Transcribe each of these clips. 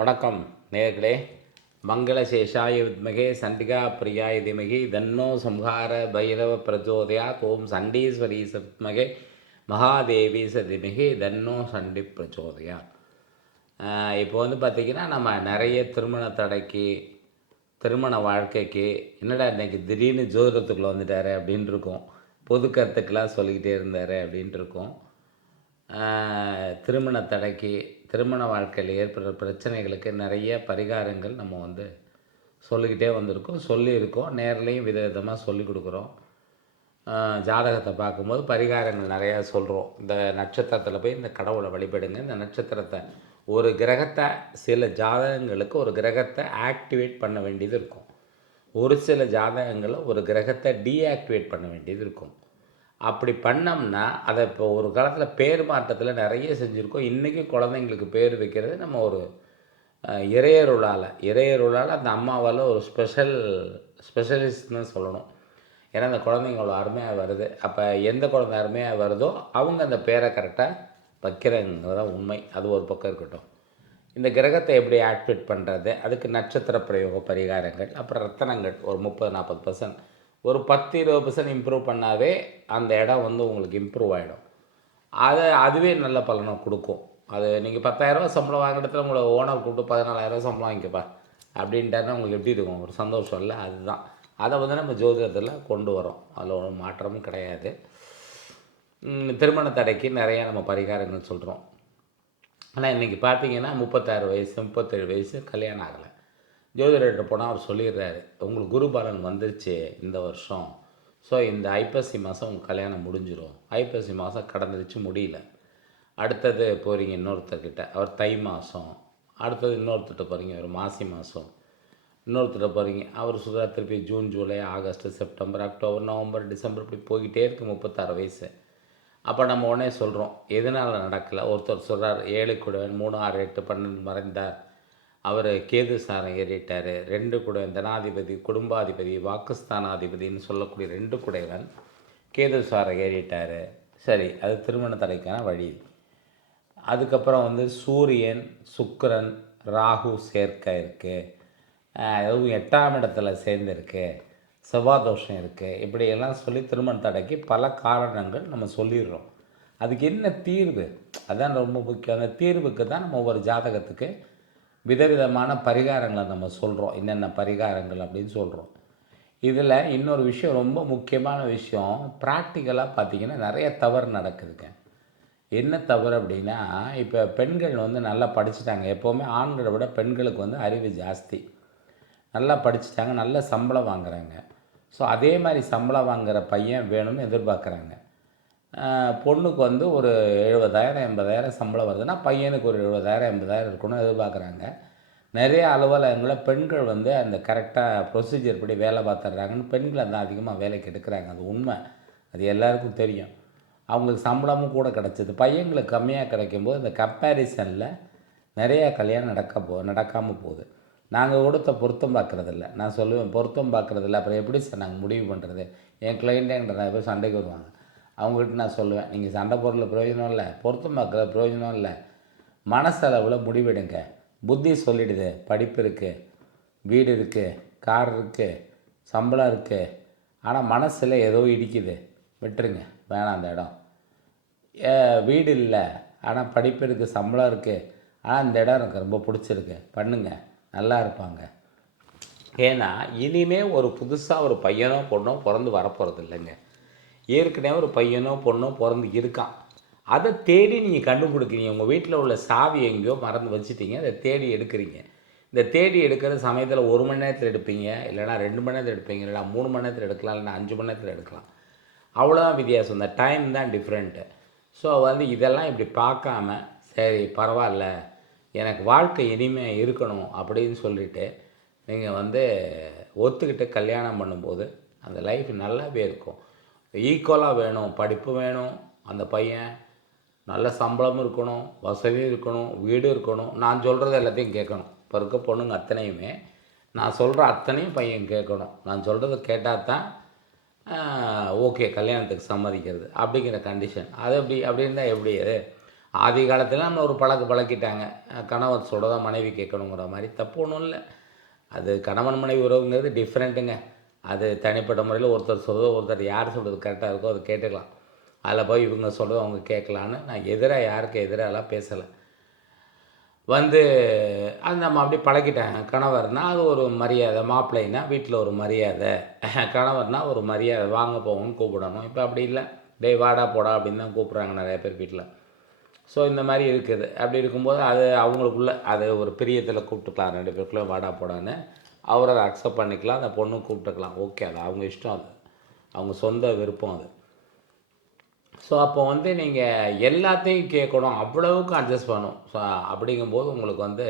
வணக்கம் நேர்களே மங்களசேஷாய வித்மகே சண்டிகா பிரியாய திமகி தன்னோ சம்ஹார பைரவ பிரச்சோதயாத் ஓம் சண்டீஸ்வரி சத்மகே மகாதேவி சதிமிகி தன்னோ சண்டி பிரச்சோதயாத். இப்போ வந்து பார்த்திங்கன்னா நம்ம நிறைய திருமண தடைக்கு திருமண வாழ்க்கைக்கு என்னடா இன்றைக்கி திடீர்னு ஜோதிடத்துக்குள்ளே வந்துட்டாரு அப்படின்ட்டுருக்கோம் பொது கருத்துக்களாக சொல்லிக்கிட்டே இருந்தார் அப்படின்ட்டு இருக்கோம் திருமண தடைக்கு திருமண வாழ்க்கையில் ஏற்படுற பிரச்சனைகளுக்கு நிறைய பரிகாரங்கள் நம்ம வந்து சொல்லிக்கிட்டே வந்திருக்கோம் சொல்லியிருக்கோம். நேர்லேயும் விதவிதமாக சொல்லி கொடுக்குறோம். ஜாதகத்தை பார்க்கும்போது பரிகாரங்கள் நிறையா சொல்கிறோம் இந்த நட்சத்திரத்தில் போய் இந்த கடவுளை வழிபடுங்க. இந்த நட்சத்திரத்தை ஒரு கிரகத்தை சில ஜாதகங்களுக்கு ஒரு கிரகத்தை ஆக்டிவேட் பண்ண வேண்டியது இருக்கும். ஒரு சில ஜாதகங்களில் ஒரு கிரகத்தை டீஆக்டிவேட் பண்ண வேண்டியது இருக்கும். அப்படி பண்ணோம்னா அதை இப்போ ஒரு காலத்தில் பேர் மாற்றத்தில் நிறைய செஞ்சுருக்கோம். இன்றைக்கும் குழந்தைங்களுக்கு பேர் வைக்கிறது நம்ம ஒரு இறையருளால். இறையருளால் அந்த அம்மாவால் ஒரு ஸ்பெஷல் ஸ்பெஷலிஸ்ட்னு சொல்லணும். ஏன்னா அந்த குழந்தைங்களோட அருமையாக வருது. அப்போ எந்த குழந்தை அருமையாக வருதோ அவங்க அந்த பேரை கரெக்டாக வைக்கிறங்கிறத உண்மை. அது ஒரு பக்கம் இருக்கட்டும். இந்த கிரகத்தை எப்படி ஆக்டிவேட் பண்ணுறது அதுக்கு நட்சத்திர பிரயோக பரிகாரங்கள் அப்புறம் ரத்தனங்கள் ஒரு முப்பது நாற்பது பர்சன்ட் ஒரு பத்து இருபது பர்சன்ட் இம்ப்ரூவ் பண்ணாவே அந்த இடம் வந்து உங்களுக்கு இம்ப்ரூவ் ஆகிடும் அதை அதுவே நல்ல பலனை கொடுக்கும். அது நீங்கள் பத்தாயிரரூவா சம்பளம் வாங்குற இடத்துல உங்களை ஓனர் கூப்பிட்டு பதினாலாயிரரூவா சம்பளம் வாங்கிக்கப்பா. அப்படின்ட்டாருன்னா உங்களுக்கு எப்படி இருக்கும்? ஒரு சந்தோஷம் இல்லை அதுதான். அதை வந்து நம்ம ஜோதிடத்தில் கொண்டு வரோம். அதில் ஒரு மாற்றமும் கிடையாது. திருமண தடைக்கு நிறையா நம்ம பரிகாரங்கள் சொல்கிறோம் ஆனால் இன்றைக்கி பார்த்தீங்கன்னா முப்பத்தாறு வயசு முப்பத்தேழு வயசு கல்யாணம் ஆகலை. ஜோதிடர்கிட்ட போனால் அவர் சொல்லிடுறாரு உங்களுக்கு குரு பலன் வந்துருச்சு இந்த வருஷம். ஸோ இந்த ஐப்பசி மாதம் உங்கள் கல்யாணம் முடிஞ்சிடும் ஐப்பசி மாதம் கடந்துருச்சு முடியல. அடுத்தது போகிறீங்க இன்னொருத்தர்கிட்ட. அவர் தை மாதம் அடுத்தது இன்னொருத்தர்கிட்ட போகிறீங்க ஒரு மாசி மாதம் இன்னொருத்தர்கிட்ட போகிறீங்க அவர் சுதா திருப்பி June July August September October November December இப்படி போய்கிட்டே இருக்குது முப்பத்தாறு வயசு. அப்போ நம்ம உடனே சொல்கிறோம் எதனால் நடக்கலை? ஒருத்தர் சொல்கிறார் ஏழு குடவன் மூணு ஆறு எட்டு பன்னெண்டு மறைந்தார். அவர் கேது சாரம் ஏறிட்டார். ரெண்டு குடவன் தனாதிபதி குடும்பாதிபதி வாக்குஸ்தானாதிபதினு சொல்லக்கூடிய ரெண்டு குடைவன் கேது சாரம் ஏறிட்டார். சரி அது திருமண தடைக்கான வழி. அதுக்கப்புறம் வந்து சூரியன் சுக்கரன் ராகு சேர்க்கை இருக்குது அதுவும் எட்டாம் இடத்துல சேர்ந்துருக்கு செவ்வாதோஷம் இருக்குது இப்படியெல்லாம் சொல்லி திருமண தடைக்கு பல காரணங்கள் நம்ம சொல்லிடுறோம். அதுக்கு என்ன தீர்வு? அதான் ரொம்ப முக்கியம். அந்த தீர்வுக்கு தான் நம்ம ஒவ்வொரு ஜாதகத்துக்கு விதவிதமான பரிகாரங்களை நம்ம சொல்கிறோம் என்னென்ன பரிகாரங்கள் அப்படின்னு சொல்கிறோம் இதில் இன்னொரு விஷயம் ரொம்ப முக்கியமான விஷயம் ப்ராக்டிக்கலாக பார்த்தீங்கன்னா நிறைய தவறு நடக்குதுங்க. என்ன தவறு அப்படின்னா இப்போ பெண்கள் வந்து நல்லா படிச்சுட்டாங்க. எப்போவுமே ஆண்களை விட பெண்களுக்கு வந்து அறிவு ஜாஸ்தி. நல்லா படிச்சுட்டாங்க நல்ல சம்பளம் வாங்குறாங்க. ஸோ அதே மாதிரி சம்பளம் வாங்குற பையன் வேணும்னு எதிர்பார்க்குறாங்க. பொண்ணுக்கு வந்து ஒரு எழுபதாயிரம் எண்பதாயிரம் சம்பளம் வருதுன்னா பையனுக்கு ஒரு எழுபதாயிரம் எண்பதாயிரம் இருக்கணும்னு எதிர்பார்க்குறாங்க. நிறைய அலுவலகங்களில் பெண்கள் வந்து அந்த கரெக்டாக ப்ரொசீஜர் படி வேலை பார்த்துட்றாங்கன்னு பெண்களை தான் அதிகமாக வேலைக்கு எடுக்கிறாங்க. அது உண்மை. அது எல்லாருக்கும் தெரியும். அவங்களுக்கு சம்பளமும் கூட கிடச்சிது. பையங்களுக்கு கம்மியாக கிடைக்கும்போது இந்த கம்பேரிசனில் நிறையா கல்யாணம் நடக்க போ நடக்காமல் போகுது. நாங்கள் கொடுத்த பொருத்தம் பார்க்குறதில்ல. நான் சொல்லுவேன் பொருத்தம் பார்க்குறதில்ல. அப்புறம் எப்படி சார் நாங்கள் முடிவு பண்ணுறது என் கிளைண்ட்டே நிறைய பேர் சண்டைக்கு வருவாங்க. அவங்ககிட்ட நான் சொல்லுவேன் நீங்கள் சண்டை போடுறதுல பிரயோஜனம் இல்லை பொருத்தம் பார்க்குற பிரயோஜனம் இல்லை. மனசளவில் முடிவெடுங்க. புத்தி சொல்லிடுது. படிப்பு இருக்குது வீடு இருக்குது கார் இருக்குது சம்பளம் இருக்குது ஆனால் மனசில் ஏதோ இடிக்குது. விட்டுருங்க. வேணாம் அந்த இடம். வீடு இல்லை. ஆனால் படிப்பு இருக்குது சம்பளம் இருக்குது ஆனால் இந்த இடம் எனக்கு ரொம்ப பிடிச்சிருக்கு. பண்ணுங்க. நல்லா இருப்பாங்க. ஏன்னா இனிமே ஒரு புதுசாக ஒரு பையனோ பொண்ணோ பிறந்து வரப்போகிறது இல்லைங்க. ஏற்கனவே ஒரு பையனோ பொண்ணோ பிறந்து இருக்கான். அதை தேடி நீங்கள் கண்டுபிடிக்கிறீங்க. உங்கள் வீட்டில் உள்ள சாவி எங்கேயோ மறந்து வச்சுட்டீங்க. அதை தேடி எடுக்கிறீங்க. இந்த தேடி எடுக்கிற சமயத்தில் ஒரு மணி நேரத்தில் எடுப்பீங்க. இல்லைனா ரெண்டு மணி நேரத்தில் எடுப்பீங்க. இல்லைனா மூணு மணி நேரத்தில் எடுக்கலாம். இல்லைனா அஞ்சு மணி நேரத்தில் எடுக்கலாம். அவ்வளோதான் வித்தியாசம். இந்த டைம் தான் டிஃப்ரெண்ட்டு ஸோ வந்து இதெல்லாம் இப்படி பார்க்காம சரி பரவாயில்ல. எனக்கு வாழ்க்கை இனிமையாக இருக்கணும் அப்படின்னு சொல்லிட்டு நீங்கள் வந்து ஒத்துக்கிட்டு கல்யாணம் பண்ணும்போது அந்த லைஃப் நல்லாவே இருக்கும். ஈக்குவலாக வேணும் படிப்பு வேணும் அந்த பையன் நல்ல சம்பளமும் இருக்கணும் வசதியும் இருக்கணும் வீடு இருக்கணும். நான் சொல்கிறது எல்லாத்தையும் கேட்கணும். இப்போ இருக்க பொண்ணுங்க அத்தனையுமே நான் சொல்கிற அத்தனையும் பையன் கேட்கணும். நான் சொல்கிறத கேட்டால் தான் ஓகே கல்யாணத்துக்கு சம்மதிக்கிறது அப்படிங்கிற கண்டிஷன் அது எப்படி அப்படின்னா எப்படி? அது ஆதி காலத்தில் நம்ம ஒரு பழக்க பழக்கிட்டாங்க. கணவன் சொல்கிறதா மனைவி கேட்கணுங்கிற மாதிரி. தப்பு ஒன்றும் இல்லை. அது கணவன் மனைவி உறவுங்கிறது டிஃப்ரெண்ட்டுங்க அது தனிப்பட்ட முறையில் ஒருத்தர் சொல்கிறதோ ஒருத்தர் யார் சொல்கிறது கரெக்டாக இருக்கோ அதை கேட்டுக்கலாம். அதில் போய் இவங்க சொல்கிறது அவங்க கேட்கலான்னு நான் எதிராக யாருக்கு எதிராகலாம் பேசலை. வந்து அது நம்ம அப்படி பழகிட்டேன். கணவர்னால் அது ஒரு மரியாதை மாப்பிள்ளைனா வீட்டில் ஒரு மரியாதை. கணவர்னால் ஒரு மரியாதை வாங்க போகணும்னு கூப்பிடணும். இப்போ அப்படி இல்லை. டேய் வாடா போடா அப்படின்னு தான் கூப்பிட்றாங்க நிறைய பேர் வீட்டில் ஸோ இந்த மாதிரி இருக்குது. அப்படி இருக்கும்போது அது அவங்களுக்குள்ள அது ஒரு பிரியத்தில் கூப்பிட்டுக்கலாம் ரெண்டு பேருக்குள்ளே வாடா போடான்னு. அவர் அதை அக்செப்ட் பண்ணிக்கலாம் அந்த பொண்ணு கூப்பிட்டுக்கலாம். ஓகே அது அவங்க இஷ்டம் அது. அவங்க சொந்த விருப்பம் அது. ஸோ அப்போ வந்து நீங்கள் எல்லாத்தையும் கேட்கணும் அவ்வளவுக்கு அட்ஜஸ்ட் பண்ணும். ஸோ அப்படிங்கும்போது உங்களுக்கு வந்து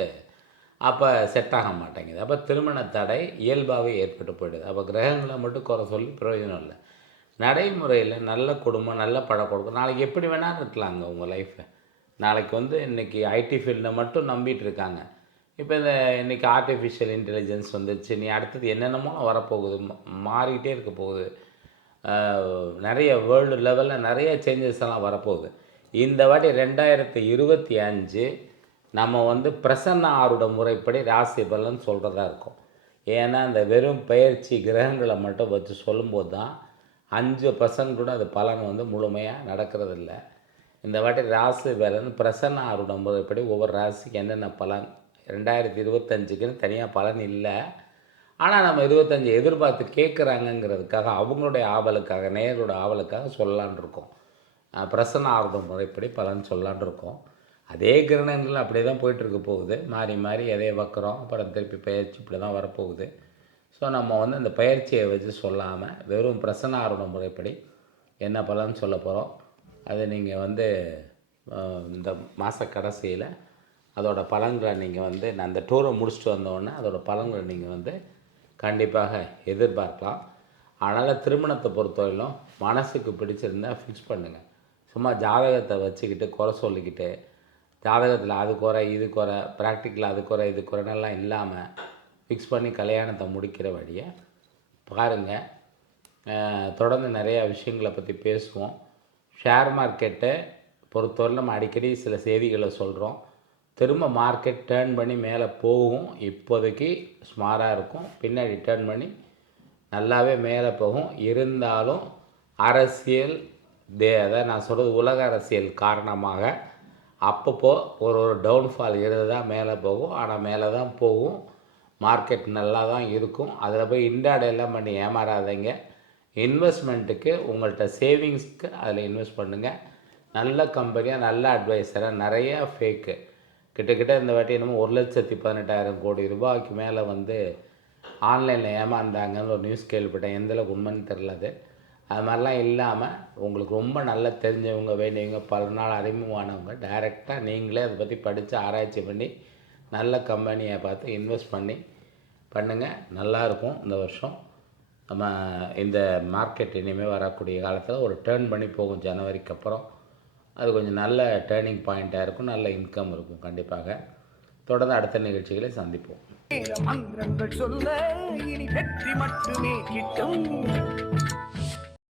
அப்போ செட் ஆக மாட்டேங்குது. அப்போ திருமண தடை இயல்பாகவே ஏற்பட்டு போயிடுது. அப்போ கிரகங்களை மட்டும் குறை சொல்லி பிரயோஜனம் இல்லை. நடைமுறையில் நல்ல குடும்பம் நல்ல பழக்கொடுக்கும் நாளைக்கு எப்படி வேணாலும் இருக்கலாங்க உங்கள் லைஃப்பை நாளைக்கு வந்து இன்றைக்கி ஐடி ஃபீல்டை மட்டும் நம்பிகிட்டு இருக்காங்க. இப்போ இந்த இன்றைக்கி ஆர்டிஃபிஷியல் இன்டெலிஜென்ஸ் வந்துச்சு நீ அடுத்தது என்னென்னமோ வரப்போகுது. மாறிக்கிட்டே இருக்க போகுது. நிறைய வேர்ல்டு லெவலில் நிறைய சேஞ்சஸ் எல்லாம் வரப்போகுது. இந்த வாட்டி ரெண்டாயிரத்தி இருபத்தி அஞ்சு நம்ம வந்து பிரசன்ன ஆரோட முறைப்படி ராசி பலன் சொல்கிறதா இருக்கும். ஏன்னா இந்த வெறும் பயிற்சி கிரகங்களை மட்டும் வச்சு சொல்லும்போது தான் அஞ்சு பர்சன்ட் கூட அது பலன் வந்து முழுமையாக நடக்கிறதில்ல. இந்த வாட்டி ராசி பலன் பிரசன்ன ஆரோட முறைப்படி ஒவ்வொரு ராசிக்கு என்னென்ன பலன் ரெண்டாயிரத்தி இருபத்தஞ்சுக்குன்னு தனியாக பலன் இல்லை. ஆனால் நம்ம இருபத்தஞ்சி எதிர்பார்த்து கேட்குறாங்கங்கிறதுக்காக அவங்களுடைய ஆவலுக்காக நேயரோட ஆவலுக்காக சொல்லலான் இருக்கோம். பிரசன்ன ஆர்வம் முறைப்படி பலன் சொல்லலான் இருக்கோம். அதே கிரணங்கள் அப்படியே தான் போயிட்டுருக்க போகுது. மாறி மாறி எதையை வைக்கிறோம் அப்புறம் திருப்பி பயிற்சி இப்படி தான் வரப்போகுது. ஸோ நம்ம வந்து அந்த பயிற்சியை வச்சு சொல்லாமல் வெறும் பிரசன்ன ஆர்வம் முறைப்படி என்ன பலன் சொல்ல போகிறோம் அதை நீங்கள் வந்து இந்த மாத கடைசியில் அதோட பலன்களை நீங்கள் வந்து நான் அந்த டூரை முடிச்சுட்டு வந்தோடனே அதோடய பலன்களை நீங்கள் வந்து கண்டிப்பாக எதிர்பார்க்கலாம். அதனால் திருமணத்தை பொறுத்தவரையிலும் மனசுக்கு பிடிச்சிருந்தா ஃபிக்ஸ் பண்ணுங்கள் சும்மா ஜாதகத்தை வச்சுக்கிட்டு குறை சொல்லிக்கிட்டு ஜாதகத்தில் அது குறை இது குறை ப்ராக்டிக்கல் அது குறை இது குறைனெல்லாம் இல்லாமல் ஃபிக்ஸ் பண்ணி கல்யாணத்தை முடிக்கிற வழியை பாருங்கள் தொடர்ந்து நிறையா விஷயங்களை பற்றி பேசுவோம். ஷேர் மார்க்கெட்டை பொறுத்தவரை நம்ம அடிக்கடி சில செய்திகளை சொல்கிறோம் திரும்ப மார்க்கெட் டேர்ன் பண்ணி மேலே போகும். இப்போதைக்கு ஸ்மாராக இருக்கும். பின்னாடி டேர்ன் பண்ணி நல்லாவே மேலே போகும். இருந்தாலும் அரசியல் தே அதை நான் சொல்கிறது உலக அரசியல் காரணமாக அப்பப்போ ஒரு ஒரு டவுன்ஃபால் இருந்தால் மேலே போகும். ஆனால் மேலே தான் போகும். மார்க்கெட் நல்லா தான் இருக்கும். அதில் போய் இன்டாட் எல்லாம் பண்ணி ஏமாறாதீங்க. இன்வெஸ்ட்மெண்ட்டுக்கு உங்கள்கிட்ட சேவிங்ஸ்க்கு அதில் இன்வெஸ்ட் பண்ணுங்கள் நல்ல கம்பெனியாக நல்ல அட்வைஸராக நிறைய ஃபேக்கு கிட்டத்தட்ட இந்த வாட்டி என்னமோ ஒரு லட்சத்தி பதினெட்டாயிரம் கோடி ரூபாய்க்கு மேலே வந்து ஆன்லைனில் ஏமாந்தாங்கன்னு ஒரு நியூஸ் கேள்விப்பட்டேன். எந்தளவுக்கு உண்மைன்னு தெரில அது. அது மாதிரிலாம் இல்லாமல் உங்களுக்கு ரொம்ப நல்லா தெரிஞ்சவங்க வேண்டியவங்க பல நாள் அறிமுகமானவங்க டைரெக்டாக நீங்களே அதை பற்றி படித்து ஆராய்ச்சி பண்ணி நல்ல கம்பெனியை பார்த்து இன்வெஸ்ட் பண்ணி பண்ணுங்கள் நல்லாயிருக்கும் இந்த வருஷம். நம்ம இந்த மார்க்கெட் இனிமேல் வரக்கூடிய காலத்தில் ஒரு டேர்ன் பண்ணி போகும் ஜனவரிக்கு அப்புறம். அது கொஞ்சம் நல்ல டேர்னிங் பாயிண்ட்டாக இருக்கும் நல்ல இன்கம் இருக்கும் கண்டிப்பாக. தொடர்ந்து அடுத்த நிகழ்ச்சிகளை சந்திப்போம். மந்திரங்கள் சொல்ல இனி வெற்றி மட்டுமே கிட்டும்.